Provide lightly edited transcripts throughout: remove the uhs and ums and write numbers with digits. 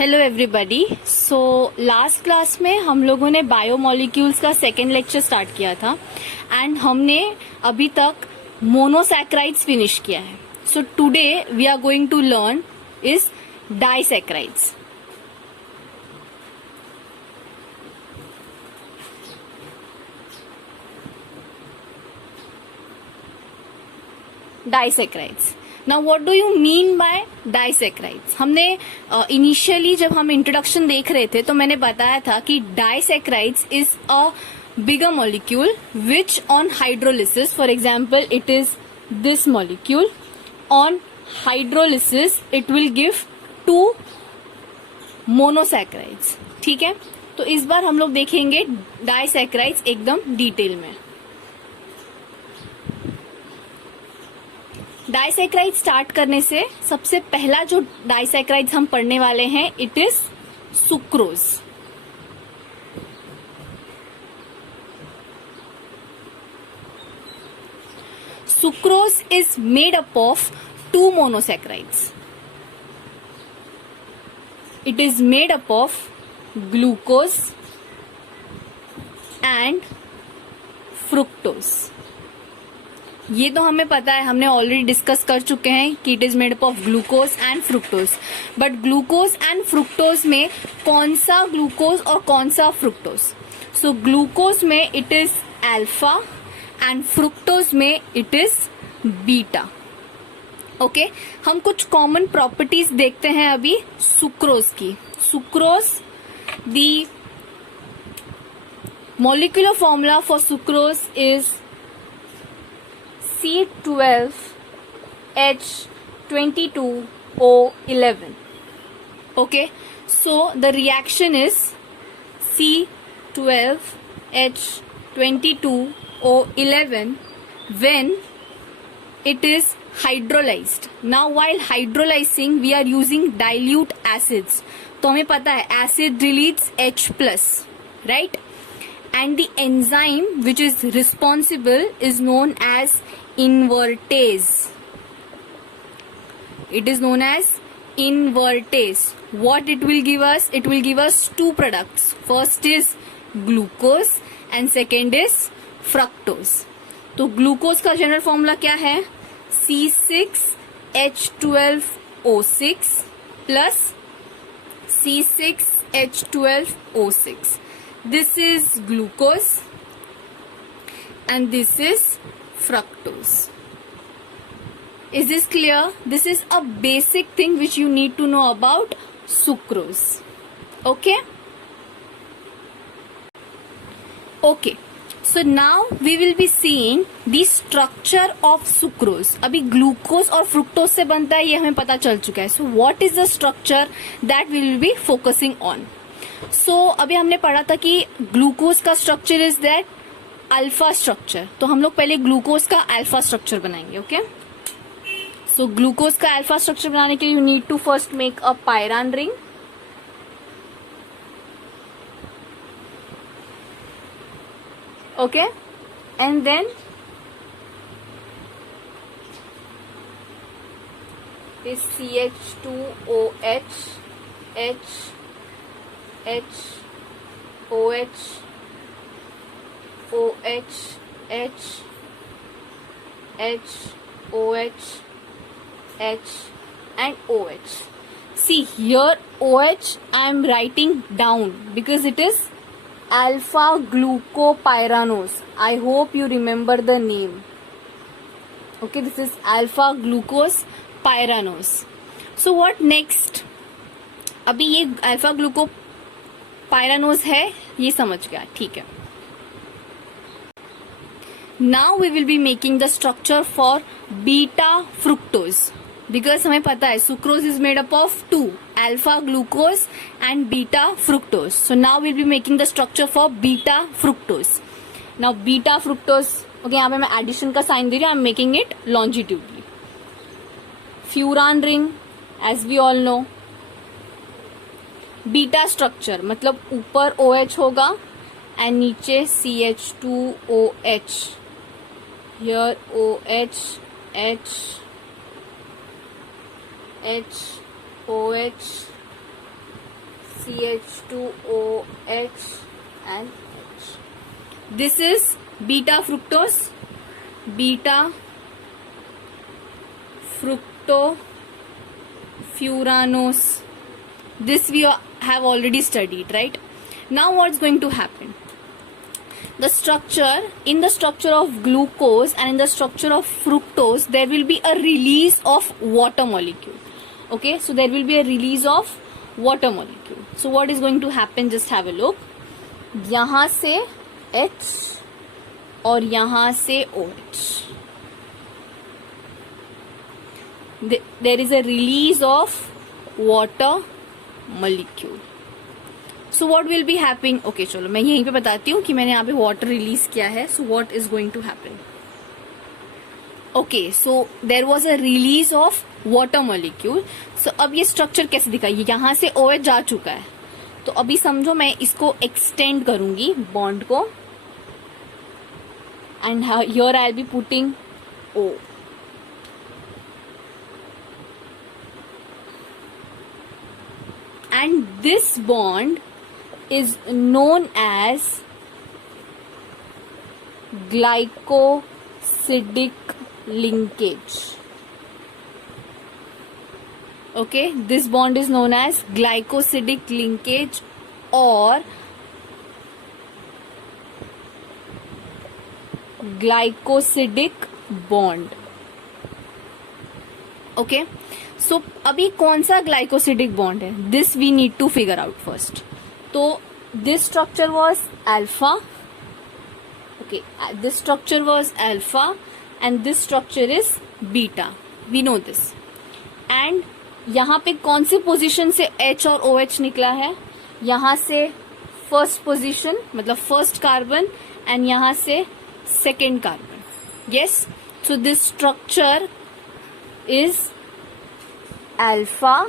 Hello everybody. So last class में हम लोगों ने बायोमोलिक्यूल्स का सेकेंड लेक्चर स्टार्ट किया था एंड हमने अभी तक मोनोसैक्राइड्स फिनिश किया है। So today we are going to learn is disaccharides. Disaccharides. Now what do you mean by disaccharides? हमने इनिशियली जब हम इंट्रोडक्शन देख रहे थे तो मैंने बताया था कि disaccharides is a bigger molecule which on hydrolysis, for example it is this molecule, on hydrolysis it will give 2 monosaccharides. ठीक है, तो इस बार हम लोग देखेंगे डाइसैक्राइड्स एकदम डिटेल में। डाइसैक्राइड स्टार्ट करने से सबसे पहला जो डाइसैक्राइड्स हम पढ़ने वाले हैं it is sucrose. Sucrose is made up of 2 monosaccharides. It is made up of glucose and fructose. ये तो हमें पता है, हमने ऑलरेडी डिस्कस कर चुके हैं कि it is made up of glucose and fructose. But glucose and fructose में कौन सा ग्लूकोज और कौन सा फ्रुक्टोज? सो ग्लूकोज में it is alpha and fructose में इट इज बीटा। ओके, हम कुछ कॉमन प्रॉपर्टीज देखते हैं अभी सुक्रोज की। Sucrose, the molecular formula for sucrose is C12H22O11. Okay, so the reaction is C12H22O11 when it is hydrolyzed. Now while hydrolyzing we are using dilute acids. तो हमें पता है acid releases H+, right? And the enzyme which is responsible is known as invertase. It is known as invertase. What it will give us? It will give us 2 products. First is glucose and second is fructose. तो glucose का general formula क्या है? C6H12O6 plus C6H12O6. This is glucose and this is fructose. Is this clear? This is a basic thing which you need to know about sucrose. Okay? Okay. So now we will be seeing the structure of sucrose. अभी glucose और fructose से बनता है ये हमें पता चल चुका है. So what is the structure that we will be focusing on? So अभी हमने पढ़ा था कि ग्लूकोज का structure is that alpha structure. तो हम लोग पहले ग्लूकोज का अल्फा स्ट्रक्चर बनाएंगे. ओके, सो ग्लूकोज का अल्फा स्ट्रक्चर बनाने के लिए you need to first make a pyran ring. Okay, and then is CH2OH H OH OH H H OH H and OH. See here OH I am writing down because it is alpha glucopyranose. I hope you remember the name. Okay, this is alpha glucose pyranose. So what next? अभी ये alpha ग्लूको pyranose है, ये समझ गया, ठीक है. Now we will be making the structure for beta fructose because हमें पता है sucrose is made up of 2 alpha glucose and beta fructose. So now will be making the structure for beta fructose. Now beta fructose, okay, यहाँ पे मैं addition का sign दे रही हूँ. I am making it longitudinally. Furan ring as we all know. Beta structure मतलब ऊपर OH होगा एंड नीचे CH2OH. Here OH H H OH CH2OH and H. This is beta fructose, beta fructofuranose. This we have already studied, right? Now what's going to happen? In the structure of glucose and in the structure of fructose, there will be a release of water molecule. Okay, so there will be a release of water molecule. So what is going to happen? Just have a look. यहाँ से H और यहाँ से OH. There is a release of water molecule. So what will be happening? Okay, चलो मैं यहीं पे बताती हूँ कि मैंने यहाँ पे water release किया है. So what is going to happen? Okay, so there was a release of water molecule. So अब ये structure कैसे दिखा? ये यहाँ से OH जा चुका है. तो अभी समझो मैं इसको extend करूंगी bond को. And here I'll be putting O. And this bond is known as glycosidic linkage. Okay, this bond is known as glycosidic linkage or glycosidic bond. Okay, so अभी कौन सा glycosidic bond है? This we need to figure out first. तो this structure was alpha. Okay, this structure was alpha and this structure is beta. We know this. And यहाँ पे कौन सी position से H और OH निकला है? यहाँ से फर्स्ट पोजीशन मतलब फर्स्ट कार्बन एंड यहाँ से second carbon. Yes, so this structure is alpha,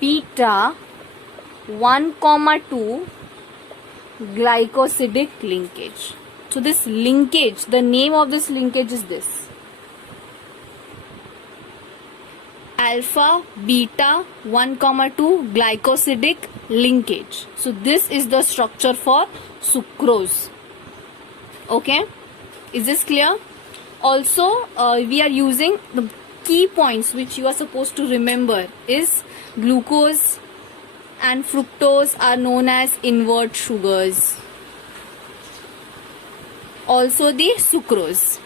beta, 1,2 glycosidic linkage. So this linkage, the name of this linkage is this. Alpha, beta, 1,2 glycosidic linkage. So this is the structure for sucrose. Okay, is this clear? Also, we are using the key points which you are supposed to remember is glucose and fructose are known as invert sugars. Also the sucrose.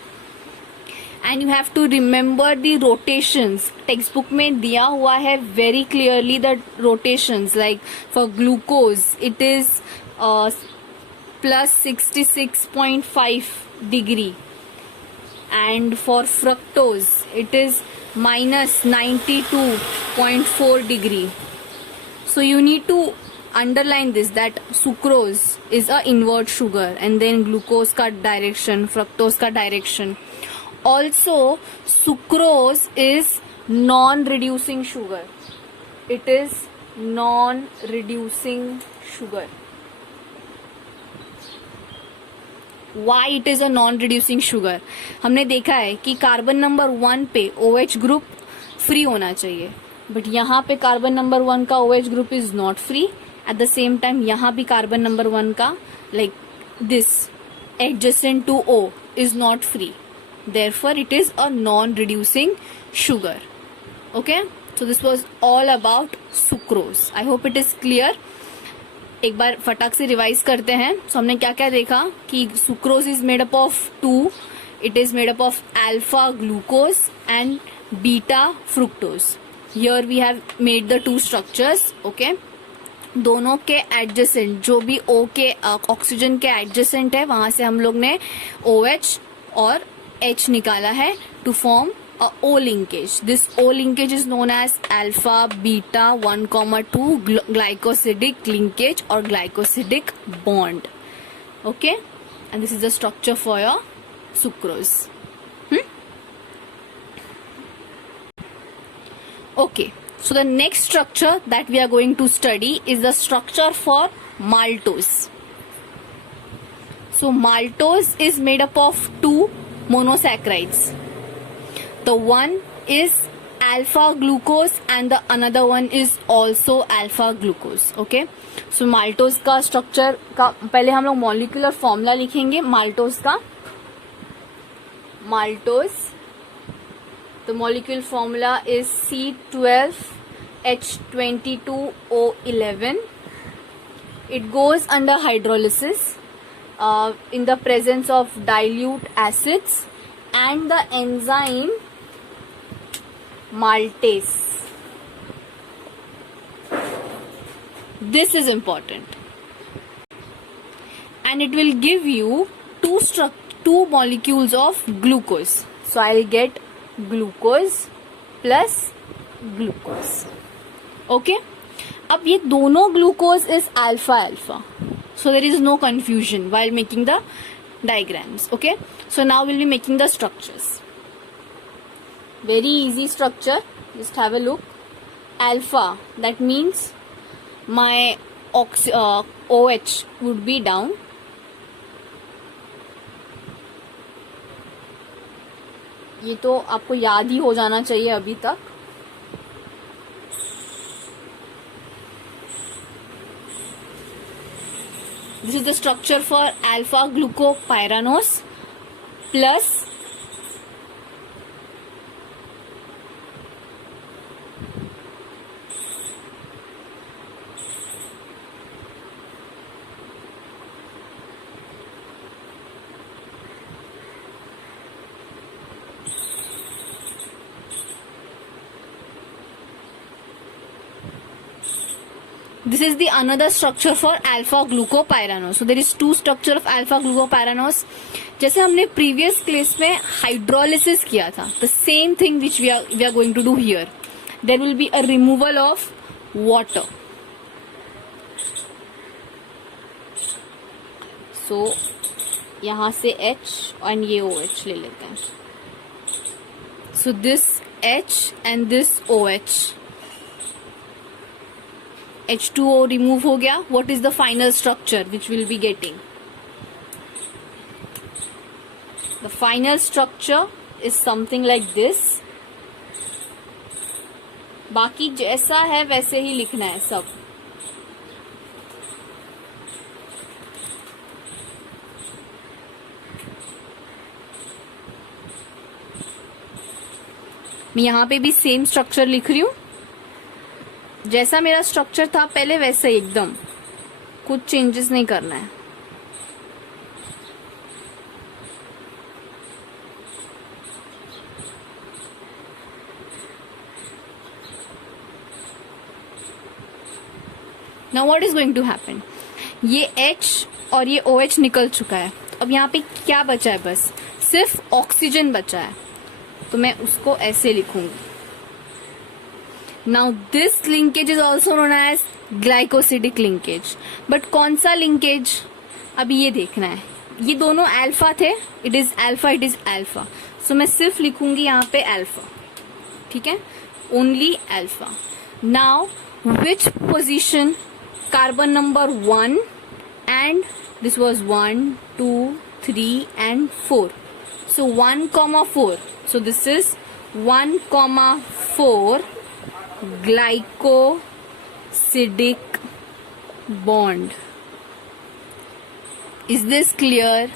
And you have to remember the rotations. Textbook में दिया हुआ है very clearly the rotations. Like for glucose, it is plus 66.5 degree. And for fructose, it is minus 92.4 degree. So you need to underline this, that sucrose is a invert sugar and then glucose ka direction, fructose ka direction. Also, sucrose is non-reducing sugar. It is non-reducing sugar. Why it is a non-reducing sugar? हमने देखा है कि carbon number 1 पे OH group free होना चाहिए, but यहाँ पे carbon number 1 का OH group is not free. At the same time यहाँ भी कार्बन नंबर 1 का like this adjacent to O is not free. Therefore, it is a non-reducing sugar. Okay, so this was all about sucrose. I hope it is clear. एक बार फटाक से revise करते हैं. So हमने क्या क्या देखा कि sucrose is made up of 2. It is made up of alpha glucose and beta fructose. Here we have made the two structures. Okay, दोनों के एडजेसेंट जो भी O के ऑक्सीजन के एडजेसेंट है वहां से हम लोग ने OH और H निकाला है to form a O linkage. This O linkage is known as alpha beta 1,2 glycosidic linkage or glycosidic bond. Okay, and this is the structure for your sucrose. Okay, so the next structure that we are going to study is the structure for maltose. So maltose is made up of two monosaccharides. The one is alpha glucose and the another one is also alpha glucose. Okay, so maltose का structure का पहले हम लोग molecular formula लिखेंगे maltose का. Maltose, the molecular formula is C12H22O11. It goes under hydrolysis in the presence of dilute acids and the enzyme maltase. This is important, and it will give you two molecules of glucose. So I'll get glucose plus glucose. Okay, अब ये दोनों glucose is alpha alpha, so there is no confusion while making the diagrams. Okay, so now we'll be making the structures. Very easy structure, just have a look. Alpha, that means my OH would be down. ये तो आपको याद ही हो जाना चाहिए अभी तक. This is the structure for alpha glucopyranose plus this is the another structure for alpha glucopyranose. So there is two structure of alpha glucopyranose. जैसे हमने previous class में hydrolysis किया था, the same thing which we are going to do here. There will be a removal of water. So यहाँ से H and ये OH ले लेते हैं. So this H and this OH. H2O remove हो गया. What is the final structure which we'll be getting? The final structure is something like this. बाकी जैसा है वैसे ही लिखना है सब. मैं यहाँ पे भी सेम स्ट्रक्चर लिख रही हूँ. जैसा मेरा स्ट्रक्चर था पहले वैसे ही एकदम, कुछ चेंजेस नहीं करना है. Now what is going to happen, ये H और ये OH निकल चुका है. अब यहाँ पे क्या बचा है? बस सिर्फ ऑक्सीजन बचा है, तो मैं उसको ऐसे लिखूंगी. Now this linkage is also known as glycosidic linkage. But कौन सा linkage? अभी ये देखना है. ये दोनों अल्फा थे. It is alpha, it is alpha. So मैं सिर्फ लिखूंगी यहाँ पे alpha. ठीक है? Only alpha. Now which position? Carbon number 1 and this was 1, 2, 3 and 4. So 1,4. So this is 1,4 glycosidic bond. Is this clear?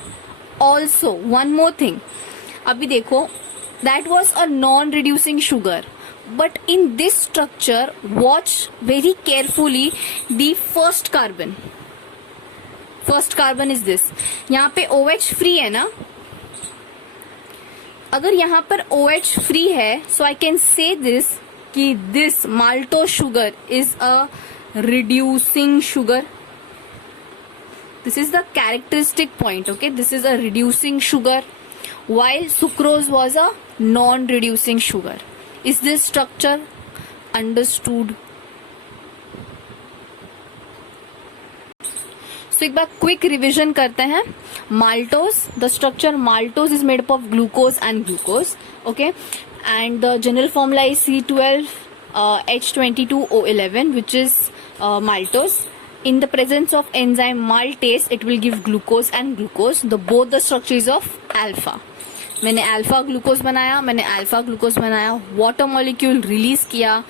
Also one more thing, अभी देखो, that was a non-reducing sugar, but in this structure watch very carefully the first carbon. First carbon is this. यहाँ पे OH free है ना. अगर यहाँ पर OH free है, so I can say this कि this maltose sugar is a reducing sugar. This is the characteristic point. Okay, this is a reducing sugar, while sucrose was a non-reducing sugar. Is this structure understood? So एक बार quick revision करते हैं. Maltose, the structure maltose is made up of glucose and glucose. Okay, and the general formula is C12H22O11, which is maltose. In the presence of enzyme maltase, it will give glucose and glucose. Both the structure is of alpha. मैंने alpha glucose बनाया, water molecule release किया,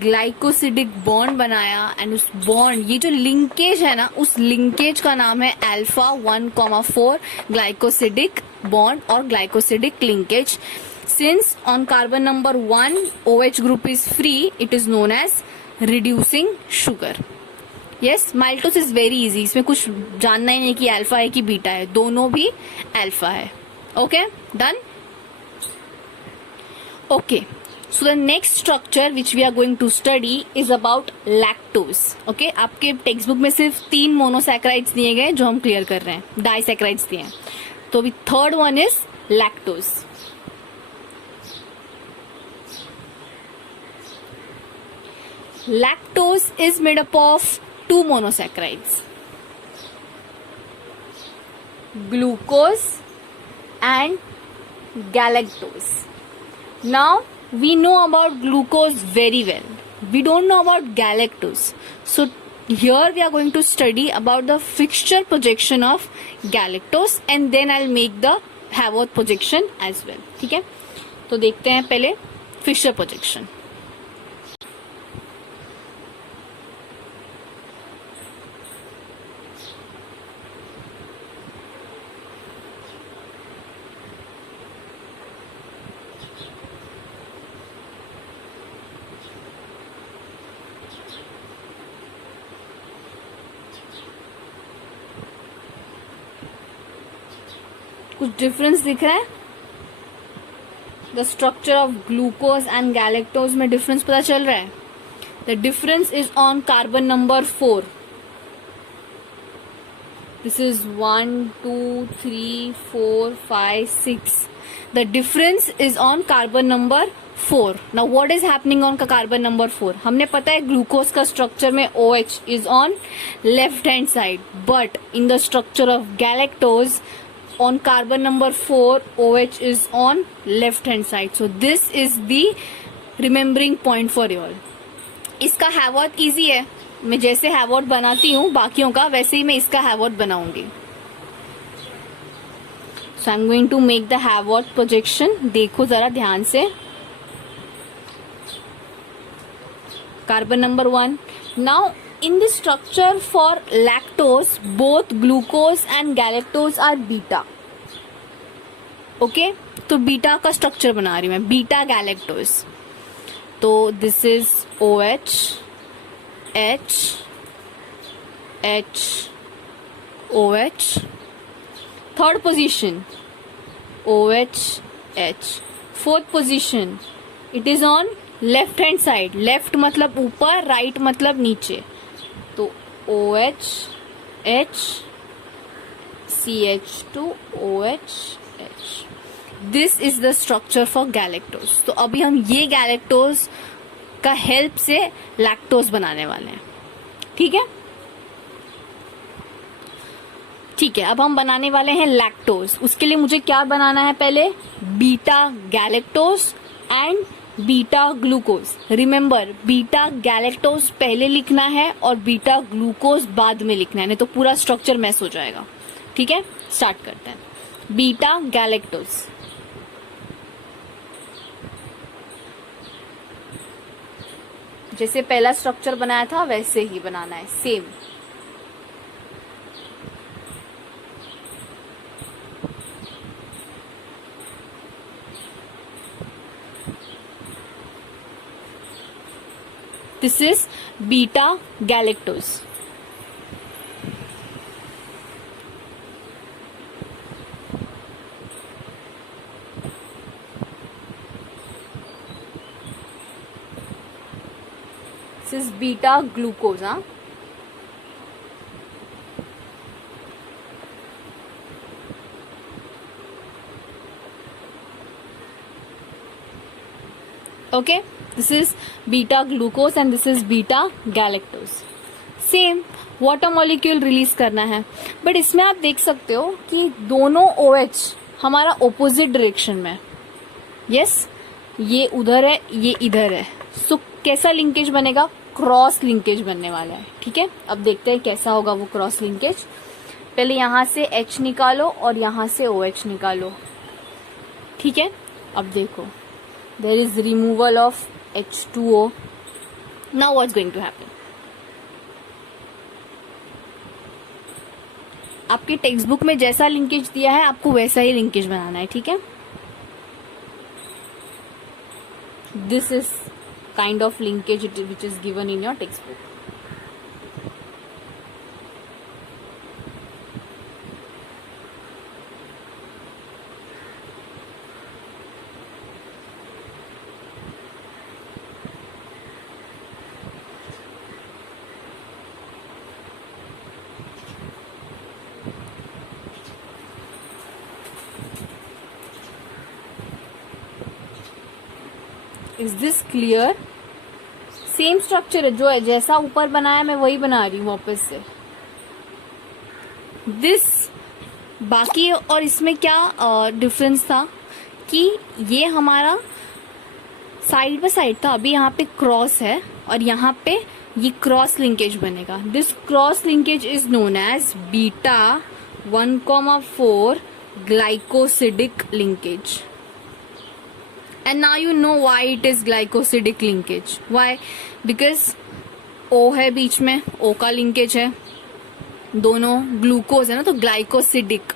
glycosidic bond बनाया, and उस bond, ये जो linkage है ना, उस लिंकेज का नाम है अल्फा 1,4 ग्लाइकोसिडिक बॉन्ड और glycosidic linkage. Since on carbon number 1 OH group is free, it is known as reducing sugar. Yes, maltose is very easy, इसमें कुछ जानना ही नहीं कि अल्फा है कि बीटा है, दोनों भी अल्फा है. Okay, done. Okay, so the next structure which we are going to study is about lactose. Okay, आपके टेक्स्ट बुक में सिर्फ 3 मोनोसैकेराइड्स दिए गए जो हम क्लियर कर रहे हैं, डाइसैकेराइड्स दिए हैं. तो अभी third one is lactose. Lactose is made up of 2 monosaccharides, glucose and galactose. Now we know about glucose very well. We don't know about galactose. So here we are going to study about the fixture projection of galactose and then I'll make the Haworth projection as well. ठीक है, तो देखते हैं पहले Fisher projection. कुछ difference दिख रहा है? The structure of glucose and galactose में डिफरेंस पता चल रहा है? The difference is on carbon number 4. This is 1 2 3 4 5 6. The difference is on carbon number 4. Now what is happening on carbon number 4? हमने पता है ग्लूकोज का स्ट्रक्चर में OH is on left hand side, but in the structure of galactose on carbon number 4 OH is on left hand side. So this is the remembering point for you all. इसका हैवर्थ easy है, मैं जैसे हैवर्थ बनाती हूँ बाकियों का वैसे ही मैं इसका हैवर्थ बनाऊंगी. So I'm going to make the Haworth projection. देखो जरा ध्यान से. Carbon number 1. Now in the structure for lactose, both glucose and galactose are beta. Okay, तो बीटा का स्ट्रक्चर बना रही हूँ मैं, बीटा गैलेक्टोज. तो this is OH, H, H, OH. Third position OH, H. Fourth position it is on left hand side. Left मतलब ऊपर, right मतलब नीचे. तो OH, H, CH2, OH, H. This is the structure for galactose. तो अभी हम ये galactose का हेल्प से लैक्टोज बनाने वाले हैं. ठीक है, ठीक है. अब हम बनाने वाले हैं लैक्टोज. उसके लिए मुझे क्या बनाना है? पहले beta galactose and beta glucose. Remember, beta galactose पहले लिखना है और बीटा ग्लूकोज बाद में लिखना है, नहीं तो पूरा स्ट्रक्चर मैस हो जाएगा. ठीक है, स्टार्ट करते हैं. Beta galactose. जैसे पहला स्ट्रक्चर बनाया था वैसे ही बनाना है, same. This is beta galactose. This is beta glucose, huh? Okay, this is beta glucose and this is beta galactose. Same water molecule release करना है, बट इसमें आप देख सकते हो कि दोनों OH हमारा ऑपोजिट डायरेक्शन में. यस, ये उधर है, ये इधर है. सो कैसा लिंकेज बनेगा? क्रॉस लिंकेज बनने वाला है. ठीक है, अब देखते हैं कैसा होगा वो क्रॉस लिंकेज. पहले यहां से H निकालो और यहां से OH निकालो. ठीक है, अब देखो there is removal of H2O. Now what's going to happen? आपके टेक्स्ट बुक में जैसा लिंकेज दिया है आपको वैसा ही लिंकेज बनाना है, ठीक है. This is kind of linkage which is given in your text book. Is this clear? Same structure है, जो है जैसा ऊपर बनाया मैं वही बना रही हूँ वापस से. दिस बाकी और इसमें क्या डिफरेंस था कि ये हमारा साइड बाय साइड था, अभी यहाँ पे क्रॉस है और यहाँ पे ये क्रॉस लिंकेज बनेगा. This cross linkage is known as beta 1,4 glycosidic linkage. And now you know why it is glycosidic linkage. Why? Because O है बीच में, O का लिंकेज है, दोनों ग्लूकोज है ना, तो ग्लाइकोसिडिक.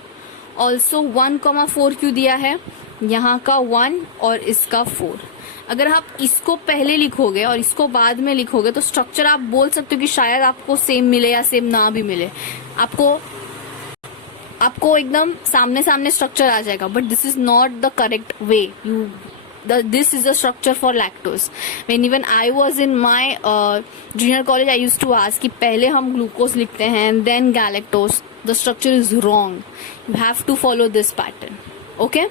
ऑल्सो 1,4 क्यों दिया है? यहाँ का 1 और इसका 4. अगर आप इसको पहले लिखोगे और इसको बाद में लिखोगे तो स्ट्रक्चर आप बोल सकते हो कि शायद आपको सेम मिले या सेम ना भी मिले. आपको एकदम सामने सामने स्ट्रक्चर आ जाएगा, but this is not the correct way. This is the structure for lactose. When even I was in my junior college, I used to ask कि पहले हम glucose लिखते हैं and then galactose. The structure is wrong. You have to follow this pattern. Okay?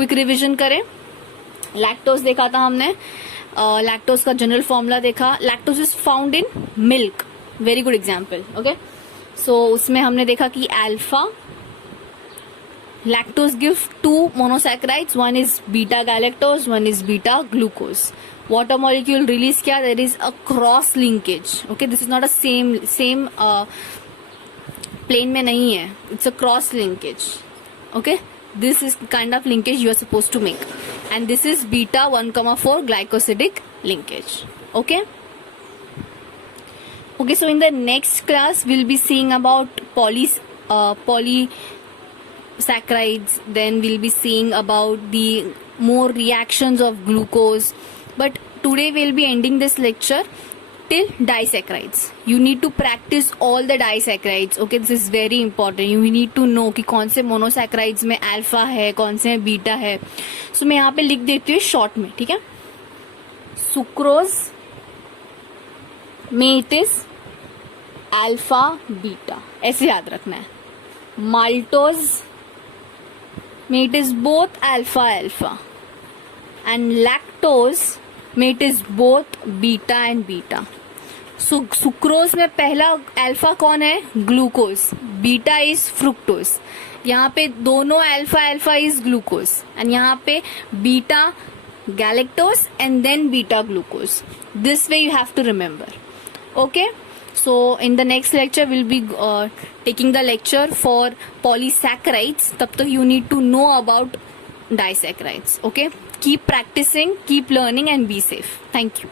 Quick revision करें. Lactose देखा था हमने. Lactose का general formula देखा. Lactose is found in milk. Very good example. Okay? So उसमें हमने देखा कि alpha lactose give 2 monosaccharides. One is beta galactose, one is beta glucose. Water molecule release किया, there is a cross linkage. Okay, this is not a same plane में नहीं है. It's a cross linkage. Okay, this is kind of linkage you are supposed to make, and this is beta 1,4 glycosidic linkage. Okay. Okay, so in the next class we'll be seeing about polysaccharides, then we'll be seeing about the more reactions of glucose, but today we'll be ending this lecture till disaccharides. You need to practice all the disaccharides. Okay, this is very important. You need to know कि कौन से monosaccharides में alpha है, कौन से में beta है. So मैं यहाँ पे लिख देती हूँ शॉर्ट में, ठीक है. सुक्रोज में इट इज अल्फा बीटा, ऐसे याद रखना है. माल्टोज में it is both alpha alpha, and lactose में it is both beta and beta. So sucrose में पहला अल्फा कौन है? ग्लूकोज. Beta is fructose. यहाँ पे दोनों alpha alpha is glucose, and यहाँ पे beta galactose and then beta glucose. This way you have to remember. Okay. So in the next lecture we'll be taking the lecture for polysaccharides. तब तो you need to know about disaccharides. Okay. Keep practicing, keep learning and be safe. Thank you.